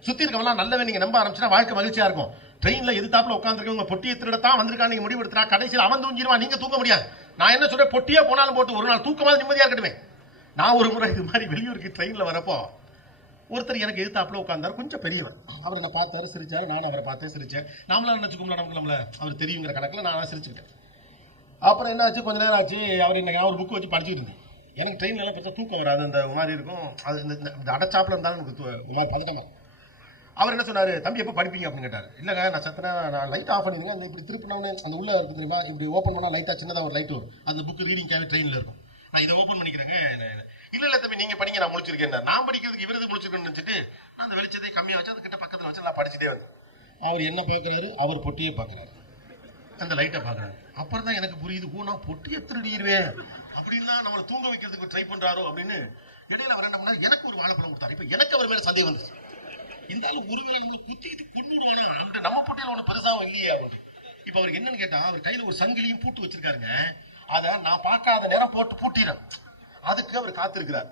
சுத்தி இருக்கவெல்லாம் நல்லவன் நீங்க நம்ப ஆரம்பிச்சுனா வாழ்க்கை மகிழ்ச்சியா இருக்கும். ட்ரெயின்ல எதிர்த்தாப்புல உட்காந்துருக்கவங்க பொட்டியை திருடத்தான் வந்திருக்கான் நீங்க முடிவு எடுத்துறா கடைசியில் அவன் தூங்கிடுவான் நீங்க தூங்க முடியாது. நான் என்ன சொல்றேன்? பொட்டியே போனாலும் போட்டு ஒரு நாள் தூக்கமாவது நிம்மதியா இருக்கட்டுமே. நான் ஒரு முறை இது மாதிரி வெளியூருக்கு ட்ரெயின்ல வரப்போ ஒருத்தர் எனக்கு எதிர்த்தாப்புல உட்காந்தார் கொஞ்சம் பெரியவர். அவர் நான் பார்த்தாரு சிரிச்சாரு நானும் அவரை பார்த்தேன் சிரிச்சேன். நாமளும் நினைச்சுக்கோம்ல நமக்கு நம்மள அவர் தெரியுங்கிற கணக்குல நான் சிரிச்சுக்கிட்டேன். அப்புறம் என்ன ஆச்சு? கொஞ்ச நேரம் ஆச்சு. அவர் என்ன ஒரு புக் வச்சு படிச்சுட்டு இருந்தேன். எனக்கு ட்ரெயின்ல எல்லாம் பார்த்தா தூக்கம் வராது. அந்த மாதிரி இருக்கும். அது இந்த அடைச்சாப்புல இருந்தாலும் எனக்கு ஒரு மாதிரி பதட்டமா அவர் என்ன சொன்னாரு? தம்பி எப்போ படிப்பீங்க? அப்படின்னு கேட்டாரு. இல்லைங்க நான் சத்தனா நான் லைட் ஆஃப் பண்ணிடுங்க. அந்த இப்படி திருப்பினோடனே அந்த உள்ள இருக்கு தெரியுமா? இப்படி ஓப்பன் பண்ணா லைட்டா சின்னதா ஒரு லைட் வரும். அந்த புக் ரீடிங்காவே ட்ரெயின்ல இருக்கும். நான் இதை ஓப்பன் பண்ணிக்கிறேங்க. இல்ல இல்ல தம்பி நீங்க படிங்க நான் முடிச்சிருக்கேன். நான் படிக்கிறதுக்கு இவரது முடிச்சிருக்கேன்னு நினைச்சிட்டு நான் அந்த வெளிச்சத்தை கம்மியா வச்சு அது கிட்ட பக்கத்துல வச்சு நான் படிச்சுட்டே வந்தேன். அவர் என்ன பார்க்கறாரு அவர் பொட்டியே பார்க்கறாரு அந்த லைட்டை பார்க்கறாரு அப்புறம் தான் எனக்கு புரியுது ஓ நான் பொட்டியை திருடிடுவேன் அப்படின்லாம் நம்மளை தூங்க வைக்கிறதுக்கு ட்ரை பண்றாரோ? அப்படின்னு இடையில அவர் என்ன பண்ணாரு? எனக்கு ஒரு வாழைப்பழம் கொடுத்தாரு. இப்போ எனக்கு அவர் மேல சந்தேகம் வந்துச்சு. இருந்தாலும் ஆளு ஒருவேளை நம்மளை குத்திக்கிட்டு கொண்டுடுவானே அந்த நம்ம பொட்டியில ஒண்ணு பெருசாவும் இல்லையே அவர். இப்ப அவருக்கு என்னன்னு கேட்டா அவர் கையில ஒரு சங்கிலியும் பூட்டு வச்சிருக்காருங்க. அத நான் பார்க்காத நேரம் போட்டு பூட்டிடுறேன் அதுக்கு அவர் காத்திருக்கிறார்.